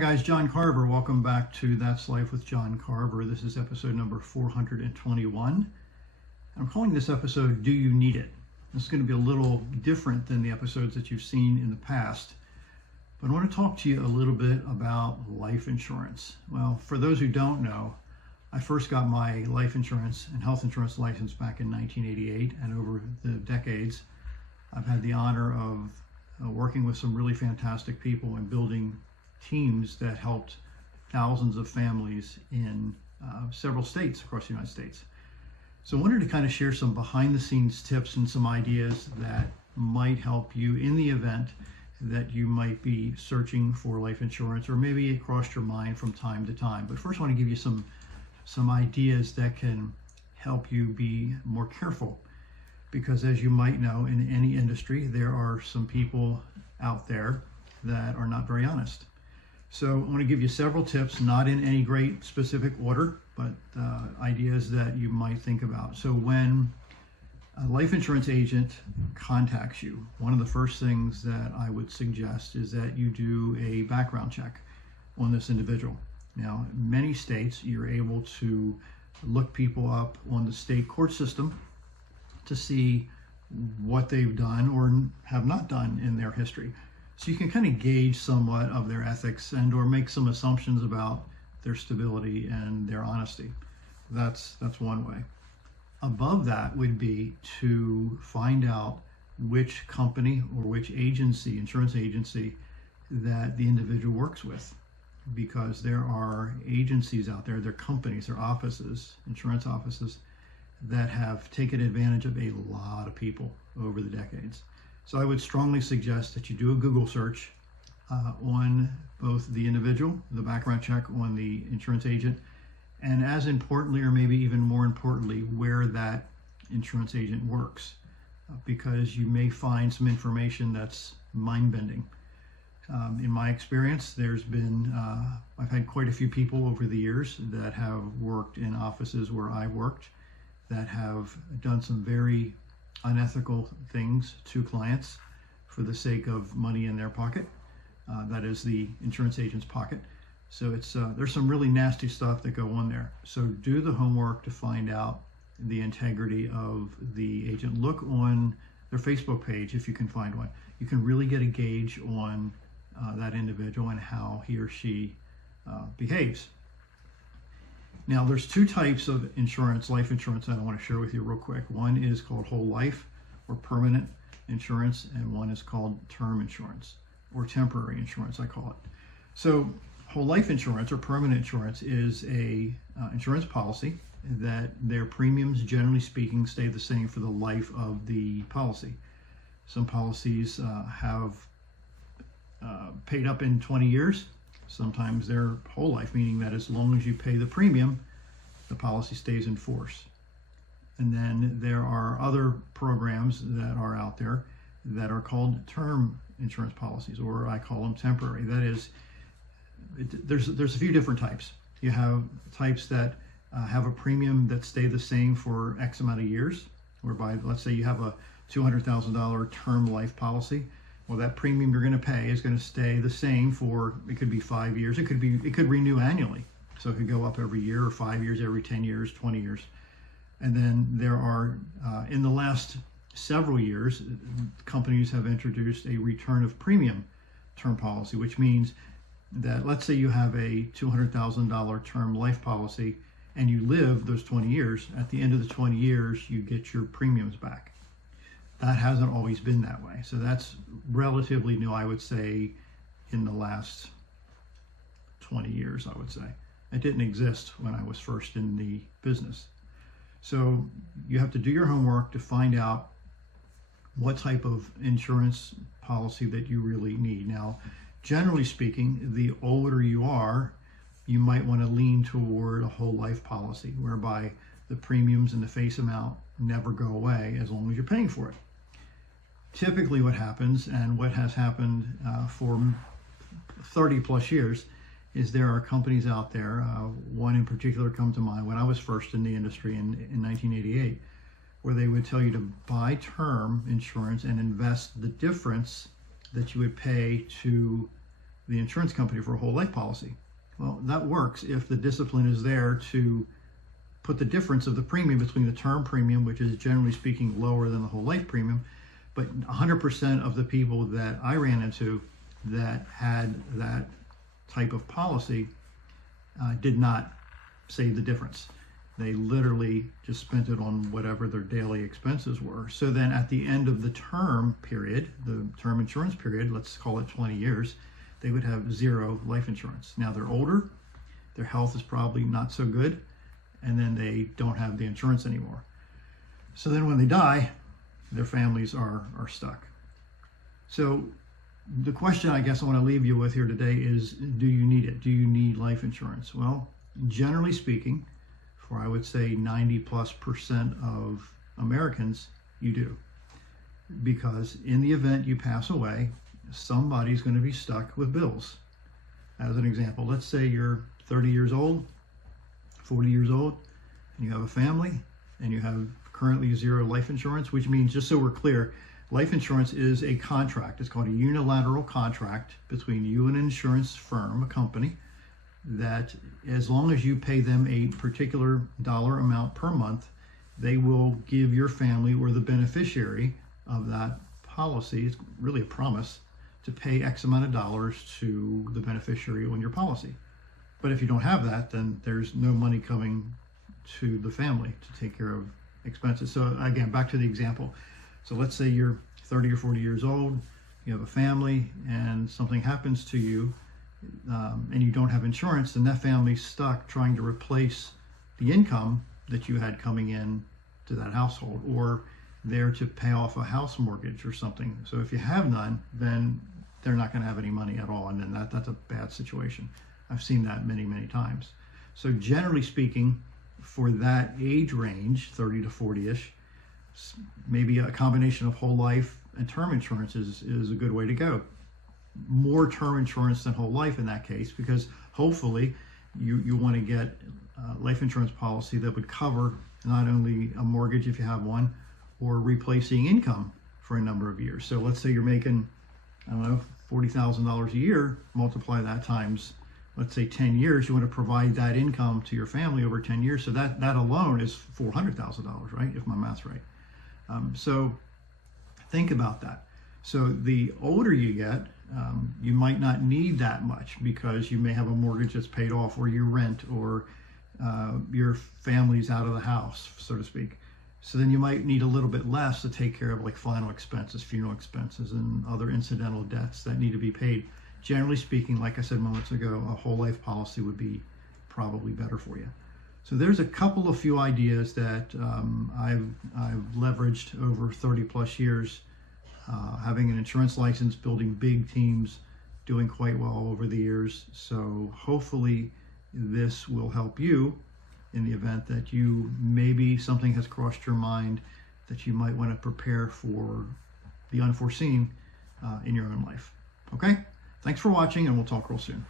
guys, John Carver. Welcome back to That's Life with John Carver. This is episode number 421. I'm calling this episode, Do You Need It? This is going to be a little different than the episodes that you've seen in the past. But I want to talk to you a little bit about life insurance. Well, for those who don't know, I first got my life insurance and health insurance license back in 1988, and over the decades, I've had the honor of working with some really fantastic people and building teams that helped thousands of families in several states across the United States. So I wanted to kind of share some behind the scenes tips and some ideas that might help you in the event that you might be searching for life insurance, or maybe it crossed your mind from time to time. But first I want to give you some ideas that can help you be more careful, because as you might know, in any industry there are some people out there that are not very honest. So I want to give you several tips, not in any great specific order, but ideas that you might think about. So when a life insurance agent contacts you, one of the first things that I would suggest is that you do a background check on this individual. Now, in many states, you're able to look people up on the state court system to see what they've done or have not done in their history. So you can kind of gauge somewhat of their ethics and or make some assumptions about their stability and their honesty. That's one way. Above that would be to find out which company or which agency, insurance agency, that the individual works with. Because there are agencies out there, there are companies, there are offices, insurance offices, that have taken advantage of a lot of people over the decades. So I would strongly suggest that you do a Google search on both the individual, the background check on the insurance agent, and as importantly, or maybe even more importantly, where that insurance agent works, because you may find some information that's mind-bending. In my experience, there's been, I've had quite a few people over the years that have worked in offices where I worked that have done some very unethical things to clients for the sake of money in their pocket. That is the insurance agent's pocket. So it's there's some really nasty stuff that go on there. So do the homework to find out the integrity of the agent. Look on their Facebook page if you can find one. You can really get a gauge on that individual and how he or she behaves. Now, there's two types of insurance, life insurance, that I want to share with you real quick. One is called whole life or permanent insurance, and one is called term insurance or temporary insurance, I call it. So whole life insurance or permanent insurance is a insurance policy that their premiums, generally speaking, stay the same for the life of the policy. Some policies have paid up in 20 years. Sometimes they're whole life, meaning that as long as you pay the premium, the policy stays in force. And then there are other programs that are out there that are called term insurance policies, or I call them temporary. That is, there's a few different types. You have types that have a premium that stay the same for X amount of years, whereby, let's say you have a $200,000 term life policy. Well, that premium you're going to pay is going to stay the same for, it could be 5 years. It could renew annually. So it could go up every year, or 5 years, every 10 years, 20 years. And then there are, in the last several years, companies have introduced a return of premium term policy, which means that, let's say you have a $200,000 term life policy and you live those 20 years. At the end of the 20 years, you get your premiums back. That hasn't always been that way. So that's relatively new, I would say, in the last 20 years, I would say. It didn't exist when I was first in the business. So you have to do your homework to find out what type of insurance policy that you really need. Now, generally speaking, the older you are, you might want to lean toward a whole life policy, whereby the premiums and the face amount never go away as long as you're paying for it. Typically what happens, and what has happened for 30 plus years, is there are companies out there, one in particular come to mind when I was first in the industry in 1988, where they would tell you to buy term insurance and invest the difference that you would pay to the insurance company for a whole life policy. Well, that works if the discipline is there to put the difference of the premium between the term premium, which is generally speaking lower than the whole life premium. But 100% of the people that I ran into that had that type of policy did not save the difference. They literally just spent it on whatever their daily expenses were. So then at the end of the term period, the term insurance period, let's call it 20 years, they would have zero life insurance. Now they're older, their health is probably not so good, and then they don't have the insurance anymore. So then when they die, their families are stuck. So the question I guess I want to leave you with here today is, do you need it? Do you need life insurance? Well, generally speaking, for I would say 90+% of Americans, you do. Because in the event you pass away, somebody's going to be stuck with bills. As an example, let's say you're 30 years old, 40 years old, and you have a family, and you have currently zero life insurance, which means, just so we're clear, life insurance is a contract. It's called a unilateral contract between you and an insurance firm, a company, that as long as you pay them a particular dollar amount per month, they will give your family or the beneficiary of that policy, it's really a promise, to pay X amount of dollars to the beneficiary on your policy. But if you don't have that, then there's no money coming to the family to take care of expenses. So again, back to the example. So let's say you're 30 or 40 years old, you have a family, and something happens to you, and you don't have insurance, then that family's stuck trying to replace the income that you had coming in to that household, or there to pay off a house mortgage or something. So if you have none, then they're not going to have any money at all, and then that's a bad situation. I've seen that many, many times. So generally speaking, for that age range, 30 to 40-ish, maybe a combination of whole life and term insurance is a good way to go. More term insurance than whole life in that case, because hopefully you want to get a life insurance policy that would cover not only a mortgage if you have one, or replacing income for a number of years. So let's say you're making, I don't know, $40,000 a year, multiply that times, let's say 10 years, you want to provide that income to your family over 10 years. So that alone is $400,000, right? If my math's right. So think about that. So the older you get, you might not need that much because you may have a mortgage that's paid off, or you rent, or your family's out of the house, so to speak. So then you might need a little bit less to take care of like final expenses, funeral expenses, and other incidental debts that need to be paid. Generally speaking, like I said moments ago, a whole life policy would be probably better for you. So there's a couple of few ideas that I've leveraged over 30 plus years, having an insurance license, building big teams, doing quite well over the years. So hopefully this will help you in the event that you maybe something has crossed your mind that you might want to prepare for the unforeseen in your own life. Okay? Thanks for watching, and we'll talk real soon.